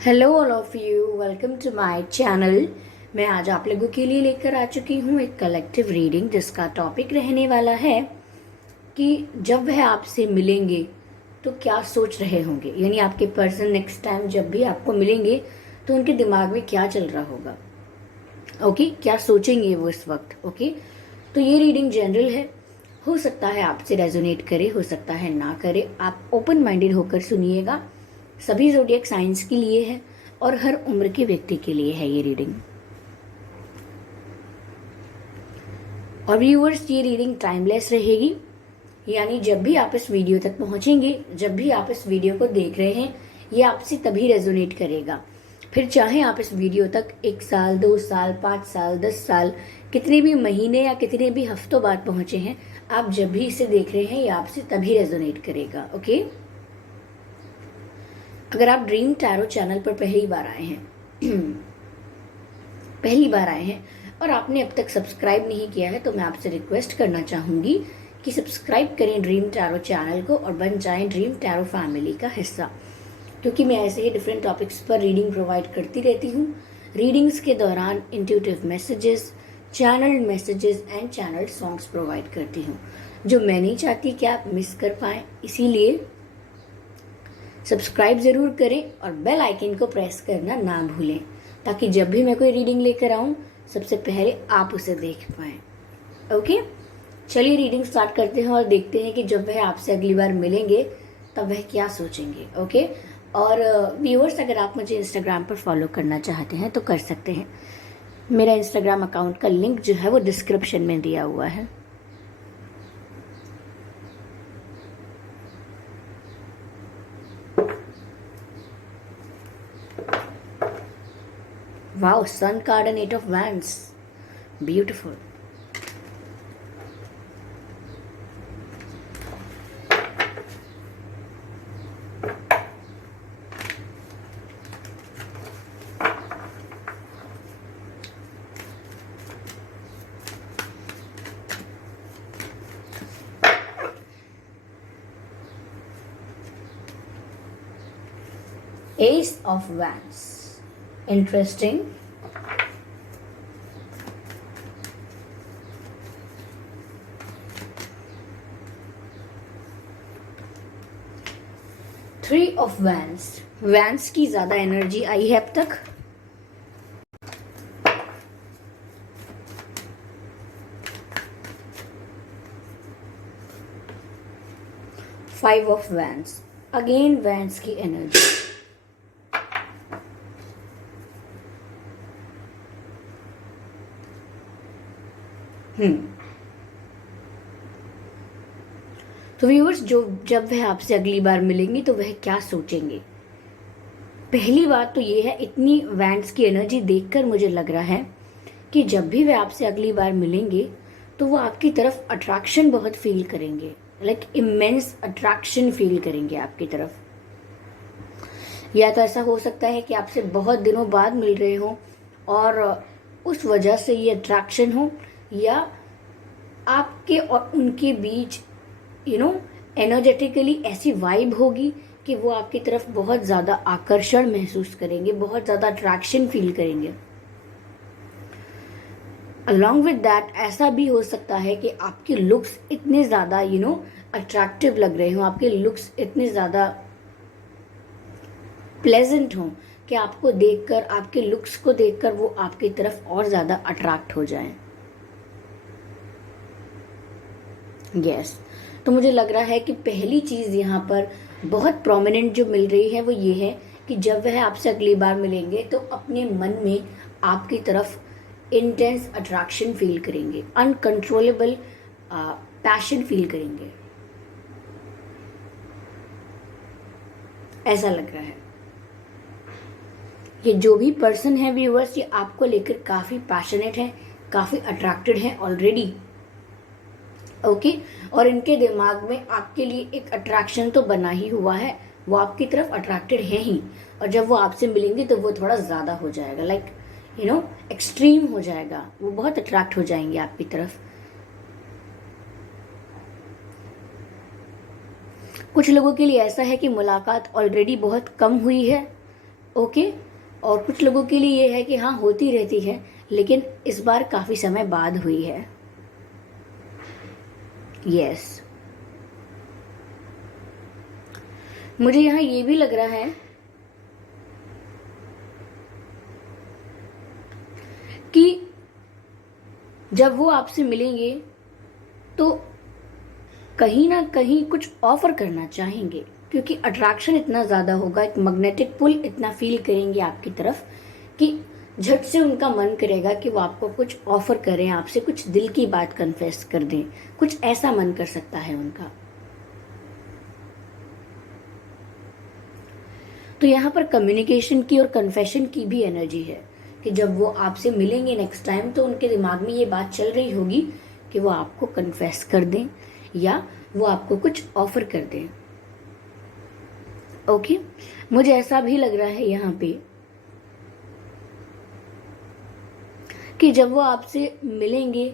Hello all of you, welcome to my channel. मैं आज आप लोगों के लिए लेकर आ चुकी हूँ एक कलेक्टिव रीडिंग जिसका टॉपिक रहने वाला है कि जब वह आपसे मिलेंगे तो क्या सोच रहे होंगे। यानी आपके पर्सन नेक्स्ट टाइम जब भी आपको मिलेंगे तो उनके दिमाग में क्या चल रहा होगा। ओके, क्या सोचेंगे वो इस वक्त। ओके, तो ये रीडिंग जनरल है, हो सकता है आपसे रेजोनेट करे, हो सकता है ना करे। आप ओपन माइंडेड होकर सुनिएगा। सभी ज़ोडिएक साइंस के लिए है और हर उम्र के व्यक्ति के लिए है ये रीडिंग। और व्यूअर्स, ये रीडिंग टाइमलेस रहेगी, यानी जब भी आप इस वीडियो तक पहुंचेंगे, जब भी आप इस वीडियो को देख रहे हैं, ये आपसे तभी रेजोनेट करेगा। फिर चाहे आप इस वीडियो तक 1 साल, 2 साल, 5 साल, 10 साल, कितने भी महीने या कितने भी हफ्तों बाद पहुंचे हैं, आप जब भी इसे देख रहे हैं ये आपसे तभी रेजोनेट करेगा। ओके, अगर आप ड्रीम टैरो चैनल पर पहली बार आए हैं पहली बार आए हैं और आपने अब तक सब्सक्राइब नहीं किया है तो मैं आपसे रिक्वेस्ट करना चाहूंगी कि सब्सक्राइब करें ड्रीम टैरो चैनल को और बन जाएं ड्रीम टैरो फैमिली का हिस्सा, क्योंकि मैं ऐसे ही डिफरेंट टॉपिक्स पर रीडिंग प्रोवाइड करती रहती हूँ। रीडिंग्स के दौरान intuitive messages, channel messages and channel songs provide करती हूँ जो मैं नहीं चाहती कि आप मिस कर पाएं। इसीलिए सब्सक्राइब ज़रूर करें और बेल आइकन को प्रेस करना ना भूलें, ताकि जब भी मैं कोई रीडिंग लेकर आऊँ सबसे पहले आप उसे देख पाएं। ओके, चलिए रीडिंग स्टार्ट करते हैं और देखते हैं कि जब वह आपसे अगली बार मिलेंगे तब वह क्या सोचेंगे। ओके, और व्यूअर्स, अगर आप मुझे इंस्टाग्राम पर फॉलो करना चाहते हैं तो कर सकते हैं। मेरा इंस्टाग्राम अकाउंट का लिंक जो है वो डिस्क्रिप्शन में दिया हुआ है। Wow, Sun card and 8 of Wands. Beautiful. Ace of Wands. Interesting. Three of Wands. Wands की ज्यादा एनर्जी आई है अब तक। Five of Wands. Again Wands की एनर्जी। तो व्यूअर्स, जो जब वह आपसे अगली बार मिलेंगी तो वह क्या सोचेंगे। पहली बात तो ये है, इतनी वैंड्स की एनर्जी देखकर मुझे लग रहा है कि जब भी वह आपसे अगली बार मिलेंगे तो वो आपकी तरफ अट्रैक्शन बहुत फील करेंगे, लाइक इमेंस अट्रैक्शन फील करेंगे आपकी तरफ। या तो ऐसा हो सकता है कि आपसे बहुत दिनों बाद मिल रहे हो और उस वजह से ये अट्रैक्शन हो, या आपके और उनके बीच एनर्जेटिकली ऐसी वाइब होगी कि वो आपकी तरफ बहुत ज़्यादा आकर्षण महसूस करेंगे, बहुत ज़्यादा अट्रैक्शन फील करेंगे। अलॉन्ग विद दैट ऐसा भी हो सकता है कि आपके लुक्स इतने ज़्यादा अट्रैक्टिव लग रहे हो, आपके लुक्स इतने ज़्यादा प्लेजेंट हों कि आपको देखकर, आपके लुक्स को देखकर वो आपकी तरफ और ज़्यादा अट्रैक्ट हो जाएं। यस, तो मुझे लग रहा है कि पहली चीज़ यहाँ पर बहुत प्रोमिनेंट जो मिल रही है वो ये है कि जब वह आपसे अगली बार मिलेंगे तो अपने मन में आपकी तरफ इंटेंस अट्रैक्शन फील करेंगे, अनकंट्रोलेबल पैशन फील करेंगे, ऐसा लग रहा है। ये जो भी पर्सन है व्यूअर्स, ये आपको लेकर काफ़ी पैशनेट है, काफ़ी अट्रैक्टेड है ऑलरेडी। ओके, और इनके दिमाग में आपके लिए एक अट्रैक्शन तो बना ही हुआ है, वो आपकी तरफ अट्रैक्टेड है ही। और जब वो आपसे मिलेंगे तो वो थोड़ा ज़्यादा हो जाएगा, लाइक एक्सट्रीम हो जाएगा, वो बहुत अट्रैक्ट हो जाएंगे आपकी तरफ। कुछ लोगों के लिए ऐसा है कि मुलाकात ऑलरेडी बहुत कम हुई है ओके। और कुछ लोगों के लिए ये है कि हाँ होती रहती है, लेकिन इस बार काफी समय बाद हुई है। यस। मुझे यहाँ ये भी लग रहा है कि जब वो आपसे मिलेंगे तो कहीं ना कहीं कुछ ऑफर करना चाहेंगे, क्योंकि अट्रैक्शन इतना ज्यादा होगा, एक मैग्नेटिक पुल इतना फील करेंगे आपकी तरफ कि झट से उनका मन करेगा कि वो आपको कुछ ऑफर करें, आपसे कुछ दिल की बात कन्फेस कर दें, कुछ ऐसा मन कर सकता है उनका। तो यहाँ पर कम्युनिकेशन की और कन्फेशन की भी एनर्जी है कि जब वो आपसे मिलेंगे नेक्स्ट टाइम तो उनके दिमाग में ये बात चल रही होगी कि वो आपको कन्फेस कर दें या वो आपको कुछ ऑफर कर दें। ओके। मुझे ऐसा भी लग रहा है यहाँ पे कि जब वो आपसे मिलेंगे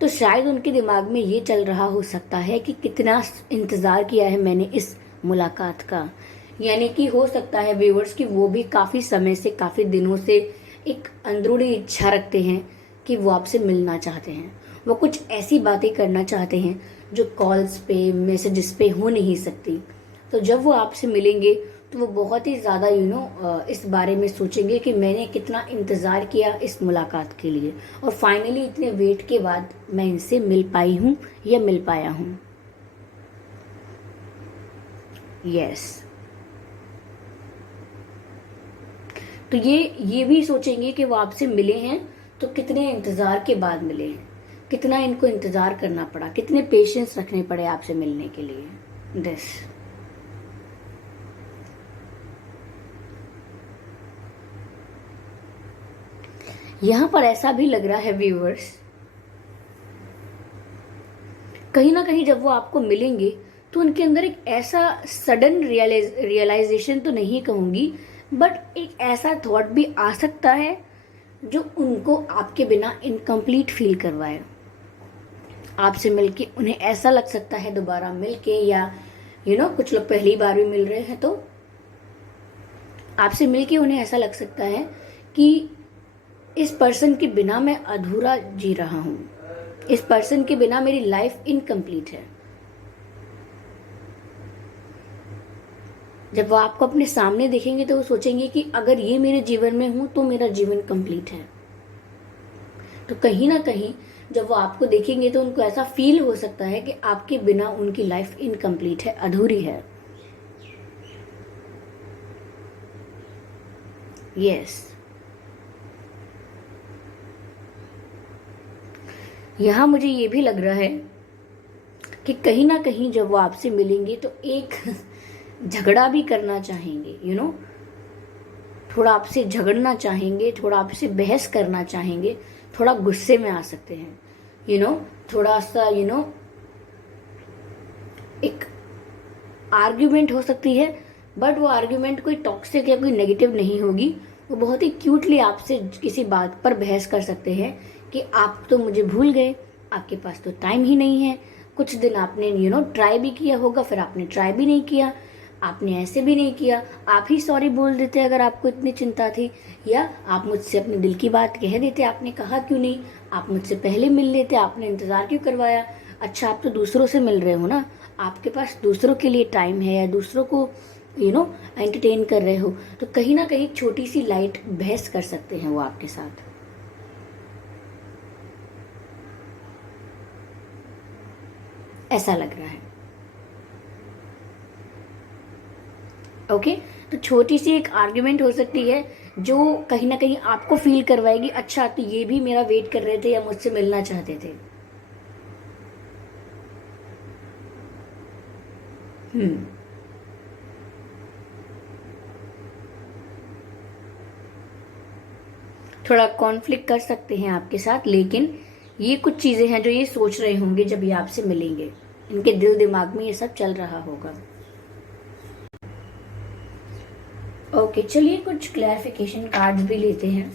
तो शायद उनके दिमाग में ये चल रहा हो सकता है कि कितना इंतज़ार किया है मैंने इस मुलाकात का। यानी कि हो सकता है व्यूअर्स कि वो भी काफ़ी समय से, काफ़ी दिनों से एक अंदरूनी इच्छा रखते हैं कि वो आपसे मिलना चाहते हैं, वो कुछ ऐसी बातें करना चाहते हैं जो कॉल्स पे, मैसेजेस पे हो नहीं सकती। तो जब वो आपसे मिलेंगे तो वो बहुत ही ज़्यादा इस बारे में सोचेंगे कि मैंने कितना इंतज़ार किया इस मुलाकात के लिए, और फाइनली इतने वेट के बाद मैं इनसे मिल पाई हूँ या मिल पाया हूँ। यस। तो ये भी सोचेंगे कि वो आपसे मिले हैं तो कितने इंतज़ार के बाद मिले हैं, कितना इनको इंतज़ार करना पड़ा, कितने पेशेंस रखने पड़े आपसे मिलने के लिए। दिस। यहां पर ऐसा भी लग रहा है व्यूअर्स, कहीं ना कहीं जब वो आपको मिलेंगे तो उनके अंदर एक ऐसा सडन रियलाइजेशन तो नहीं कहूंगी, बट एक ऐसा थॉट भी आ सकता है जो उनको आपके बिना इनकम्प्लीट फील करवाए। आपसे मिलके उन्हें ऐसा लग सकता है दोबारा मिलके, या कुछ लोग पहली बार भी मिल रहे हैं तो आपसे मिलके उन्हें ऐसा लग सकता है कि इस पर्सन के बिना मैं अधूरा जी रहा हूं, इस पर्सन के बिना मेरी लाइफ इनकम्प्लीट है। जब वो आपको अपने सामने देखेंगे तो वो सोचेंगे कि अगर ये मेरे जीवन में हूं तो मेरा जीवन कंप्लीट है। तो कहीं ना कहीं जब वो आपको देखेंगे तो उनको ऐसा फील हो सकता है कि आपके बिना उनकी लाइफ इनकम्प्लीट है, अधूरी है। यस। यहां मुझे ये भी लग रहा है कि कहीं ना कहीं जब वो आपसे मिलेंगे तो एक झगड़ा भी करना चाहेंगे, थोड़ा आपसे झगड़ना चाहेंगे, थोड़ा आपसे बहस करना चाहेंगे, थोड़ा गुस्से में आ सकते हैं, थोड़ा सा एक आर्ग्यूमेंट हो सकती है, बट वो आर्ग्यूमेंट कोई टॉक्सिक या कोई नेगेटिव नहीं होगी। वो बहुत ही क्यूटली आपसे किसी बात पर बहस कर सकते हैं कि आप तो मुझे भूल गए, आपके पास तो टाइम ही नहीं है, कुछ दिन आपने ट्राई भी किया होगा, फिर आपने ट्राई भी नहीं किया, आपने ऐसे भी नहीं किया, आप ही सॉरी बोल देते अगर आपको इतनी चिंता थी, या आप मुझसे अपने दिल की बात कह देते, आपने कहा क्यों नहीं, आप मुझसे पहले मिल लेते, आपने इंतज़ार क्यों करवाया। अच्छा, आप तो दूसरों से मिल रहे हो ना, आपके पास दूसरों के लिए टाइम है, या दूसरों को एंटरटेन कर रहे हो, तो कहीं ना कहीं छोटी सी लाइट बहस कर सकते हैं वो आपके साथ। ऐसा लग रहा है। ओके। तो छोटी सी एक आर्ग्यूमेंट हो सकती है जो कहीं ना कहीं आपको फील करवाएगी, अच्छा तो ये भी मेरा वेट कर रहे थे या मुझसे मिलना चाहते थे। थोड़ा कॉन्फ्लिक्ट कर सकते हैं आपके साथ, लेकिन ये कुछ चीजें हैं जो ये सोच रहे होंगे जब ये आपसे मिलेंगे, इनके दिल दिमाग में ये सब चल रहा होगा। ओके, चलिए कुछ क्लैरिफिकेशन कार्ड्स भी लेते हैं।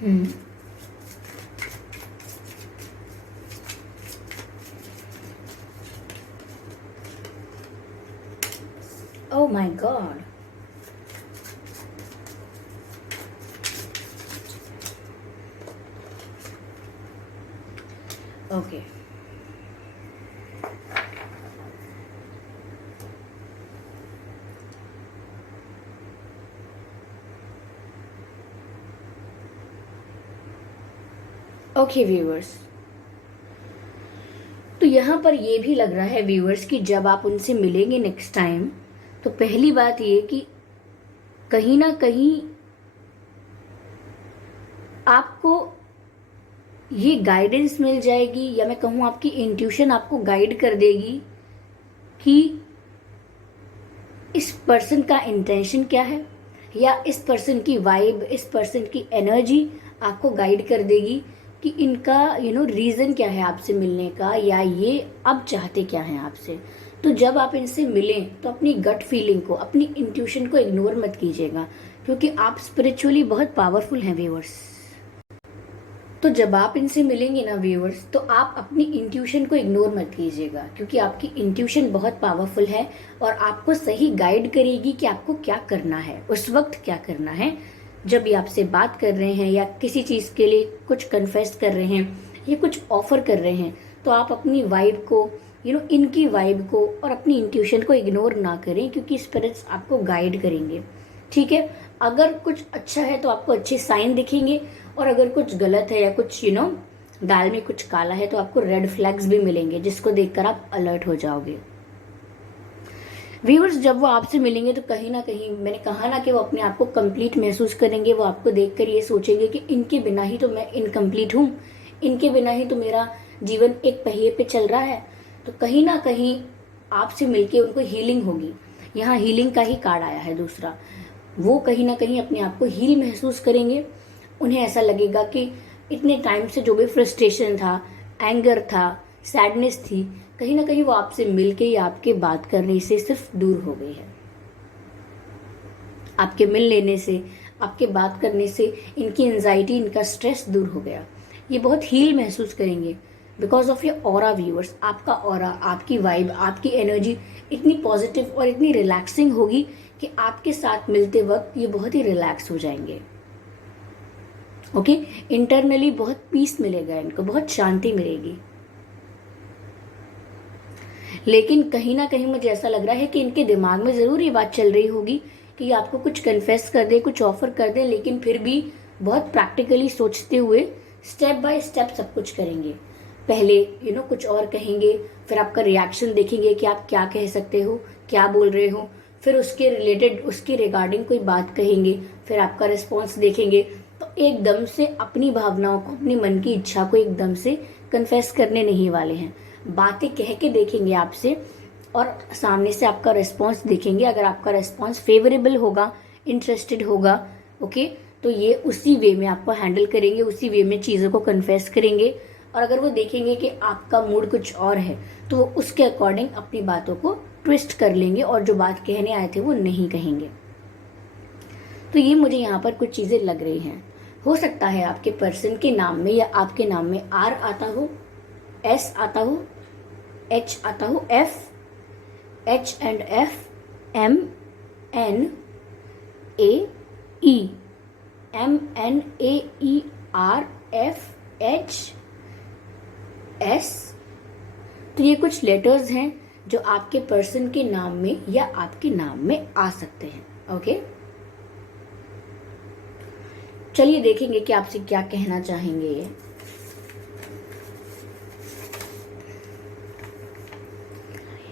Hmm. Oh my god. Okay, okay viewers, तो यहाँ पर ये भी लग रहा है व्यूअर्स कि जब आप उनसे मिलेंगे नेक्स्ट टाइम, तो पहली बात ये कि कहीं ना कहीं आपको ये गाइडेंस मिल जाएगी, या मैं कहूँ आपकी इंट्यूशन आपको गाइड कर देगी कि इस पर्सन का इंटेंशन क्या है, या इस पर्सन की वाइब, इस पर्सन की एनर्जी आपको गाइड कर देगी कि इनका रीज़न क्या है आपसे मिलने का, या ये अब चाहते क्या हैं आपसे। तो जब आप इनसे मिलें तो अपनी गट फीलिंग को, अपनी इंट्यूशन को इग्नोर मत कीजिएगा, क्योंकि आप स्पिरिचुअली बहुत पावरफुल हैं व्यूअर्स। तो जब आप इनसे मिलेंगे ना व्यूअर्स, तो आप अपनी इंट्यूशन को इग्नोर मत कीजिएगा, क्योंकि आपकी इंट्यूशन बहुत पावरफुल है और आपको सही गाइड करेगी कि आपको क्या करना है, उस वक्त क्या करना है। जब ये आपसे बात कर रहे हैं या किसी चीज़ के लिए कुछ कन्फेस कर रहे हैं या कुछ ऑफर कर रहे हैं, तो आप अपनी वाइब को, इनकी वाइब को और अपनी इंट्यूशन को इग्नोर ना करें, क्योंकि स्पिरिट्स आपको गाइड करेंगे। ठीक है, अगर कुछ अच्छा है तो आपको अच्छे साइन दिखेंगे, और अगर कुछ गलत है या कुछ दाल में कुछ काला है, तो आपको रेड फ्लैग्स भी मिलेंगे, जिसको देखकर आप अलर्ट हो जाओगे। व्यूअर्स, जब वो आपसे मिलेंगे तो कहीं ना कहीं, मैंने कहा ना कि वो अपने आप को कंप्लीट महसूस करेंगे। वो आपको देखकर ये सोचेंगे कि इनके बिना ही तो मैं इनकम्प्लीट हूँ, इनके बिना ही तो मेरा जीवन एक पहिए पे चल रहा है। तो कहीं ना कहीं आपसे मिलके उनको हीलिंग होगी। यहाँ हीलिंग का ही कार्ड आया है दूसरा। वो कहीं ना कहीं अपने आप को हील महसूस करेंगे। उन्हें ऐसा लगेगा कि इतने टाइम से जो भी फ्रस्ट्रेशन था, एंगर था, सैडनेस थी, कहीं ना कहीं वो आपसे मिलके या आपके बात करने से सिर्फ दूर हो गई है। आपके मिल लेने से, आपके बात करने से इनकी एंजाइटी, इनका स्ट्रेस दूर हो गया। ये बहुत हील महसूस करेंगे because of your aura viewers. आपका ऑरा, आपकी वाइब, आपकी एनर्जी इतनी पॉजिटिव और इतनी रिलैक्सिंग होगी कि आपके साथ मिलते वक्त ये बहुत ही रिलैक्स हो जाएंगे। ओके, इंटरनली बहुत पीस मिलेगा इनको, बहुत शांति मिलेगी। लेकिन कहीं ना कहीं मुझे ऐसा लग रहा है कि इनके दिमाग में जरूर ये बात चल रही होगी कि ये आपको कुछ कन्फेस कर दे, कुछ ऑफर कर दे, लेकिन फिर भी बहुत प्रैक्टिकली सोचते हुए स्टेप बाय स्टेप सब कुछ करेंगे। पहले कुछ और कहेंगे, फिर आपका रिएक्शन देखेंगे कि आप क्या कह सकते हो, क्या बोल रहे हो, फिर उसके रिलेटेड, उसके रिगार्डिंग कोई बात कहेंगे, फिर आपका रिस्पॉन्स देखेंगे। तो एकदम से अपनी भावनाओं को, अपनी मन की इच्छा को एकदम से कन्फेस करने नहीं वाले हैं। बातें कह के देखेंगे आपसे, और सामने से आपका रिस्पॉन्स देखेंगे। अगर आपका रिस्पॉन्स फेवरेबल होगा, इंटरेस्टेड होगा, ओके, तो ये उसी वे में आपको हैंडल करेंगे, उसी वे में चीज़ों को कन्फेस करेंगे। और अगर वो देखेंगे कि आपका मूड कुछ और है, तो वो उसके अकॉर्डिंग अपनी बातों को ट्विस्ट कर लेंगे और जो बात कहने आए थे वो नहीं कहेंगे। तो ये मुझे यहाँ पर कुछ चीज़ें लग रही हैं। हो सकता है आपके पर्सन के नाम में या आपके नाम में आर आता हो, एस आता हो, एच आता हो, H and F, M N A E, M N A E, R F H S. तो ये कुछ लेटर्स हैं जो आपके पर्सन के नाम में या आपके नाम में आ सकते हैं। ओके, चलिए देखेंगे कि आपसे क्या कहना चाहेंगे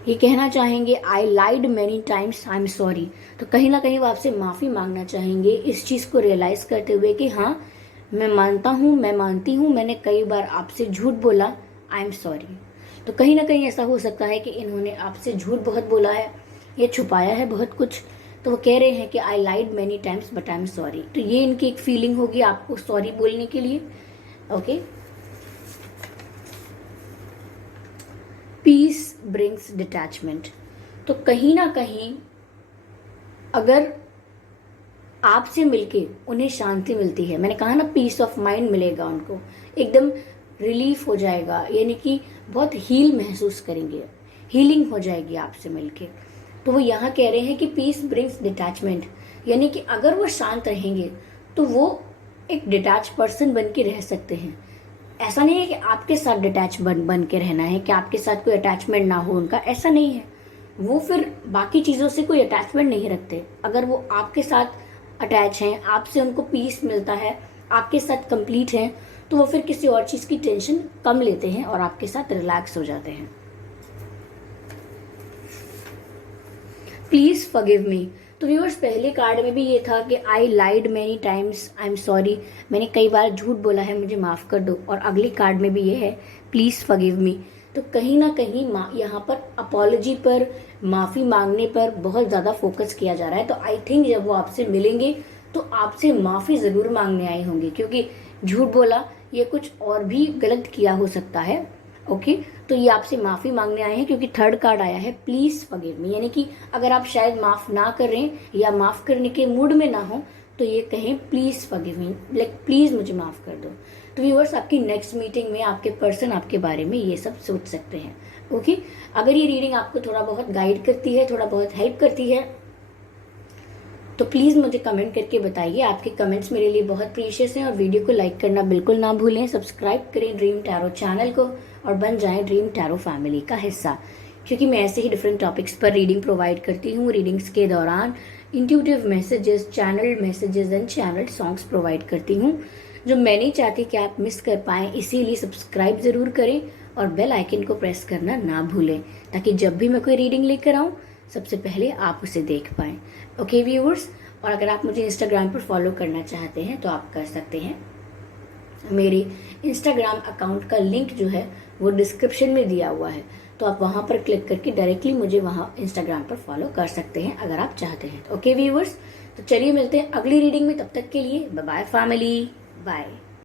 ये कहना चाहेंगे I lied many times, I am sorry. तो कहीं ना कहीं वो आपसे माफ़ी मांगना चाहेंगे इस चीज़ को रियलाइज़ करते हुए कि हाँ, मैं मानता हूँ, मैं मानती हूँ, मैंने कई बार आपसे झूठ बोला, आई एम सॉरी। तो कहीं ना कहीं ऐसा हो सकता है कि इन्होंने आपसे झूठ बहुत बोला है या छुपाया है बहुत कुछ। तो वो कह रहे हैं कि I lied many times but I am sorry. तो ये इनकी एक फीलिंग होगी आपको सॉरी बोलने के लिए। Okay, peace brings detachment. तो कहीं ना कहीं अगर आपसे मिलके उन्हें शांति मिलती है। मैंने कहा ना, पीस ऑफ माइंड मिलेगा उनको, एकदम रिलीफ हो जाएगा, यानी कि बहुत हील महसूस करेंगे, हीलिंग हो जाएगी आपसे मिलके। तो वो यहाँ कह रहे हैं कि पीस ब्रिंग्स डिटैचमेंट, यानी कि अगर वो शांत रहेंगे तो वो एक डिटैच पर्सन बन के रह सकते हैं। ऐसा नहीं है कि आपके साथ डिटैच बन के रहना है, कि आपके साथ कोई अटैचमेंट ना हो उनका, ऐसा नहीं है। वो फिर बाकी चीज़ों से कोई अटैचमेंट नहीं रखते। अगर वो आपके साथ अटैच हैं, आपसे उनको पीस मिलता है, आपके साथ कंप्लीट हैं, तो वो फिर किसी और चीज़ की टेंशन कम लेते हैं और आपके साथ रिलैक्स हो जाते हैं। Please forgive me. तो व्यूअर्स, पहले कार्ड में भी ये था कि I lied many times, I am sorry, मैंने कई बार झूठ बोला है, मुझे माफ कर दो। और अगले कार्ड में भी ये है, प्लीज फॉरगिव मी। तो कहीं ना कहीं यहाँ पर अपॉलॉजी पर, माफी मांगने पर बहुत ज्यादा फोकस किया जा रहा है। तो आई थिंक जब वो आपसे मिलेंगे तो आपसे माफी जरूर मांगने आए होंगे, क्योंकि झूठ बोला, ये कुछ और भी गलत किया हो सकता है। ओके, तो ये आपसे माफी मांगने आए हैं, क्योंकि थर्ड कार्ड आया है प्लीज फॉरगिव मी, यानी कि अगर आप शायद माफ ना करें या माफ करने के मूड में ना हो तो ये कहें please forgive me, like please मुझे माफ कर दो। तो व्यूअर्स, आपकी नेक्स्ट मीटिंग में आपके पर्सन आपके बारे में ये सब सोच सकते हैं। ओके, अगर ये रीडिंग आपको थोड़ा बहुत गाइड करती है, थोड़ा बहुत हेल्प करती है, तो प्लीज़ मुझे कमेंट करके बताइए। आपके कमेंट्स मेरे लिए बहुत प्रीशियस हैं। और वीडियो को लाइक करना बिल्कुल ना भूलें। सब्सक्राइब करें ड्रीम टैरो चैनल को और बन जाएं ड्रीम टैरो फैमिली का हिस्सा, क्योंकि मैं ऐसे ही डिफरेंट टॉपिक्स पर रीडिंग प्रोवाइड करती हूँ। रीडिंग्स के दौरान intuitive messages, channel messages and channel songs provide करती हूँ, जो मैं नहीं चाहती कि आप मिस कर पाएँ। इसीलिए सब्सक्राइब ज़रूर करें और बेल आइकन को प्रेस करना ना भूलें, ताकि जब भी मैं कोई रीडिंग लेकर आऊँ सबसे पहले आप उसे देख पाएं। ओके व्यूअर्स, और अगर आप मुझे इंस्टाग्राम पर फॉलो करना चाहते हैं तो आप कर सकते हैं। मेरे इंस्टाग्राम अकाउंट का लिंक जो है वो डिस्क्रिप्शन में दिया हुआ है, तो आप वहां पर क्लिक करके डायरेक्टली मुझे वहां इंस्टाग्राम पर फॉलो कर सकते हैं अगर आप चाहते हैं। ओके व्यूअर्स, तो चलिए मिलते हैं अगली रीडिंग में। तब तक के लिए बाय बाय फैमिली, बाय।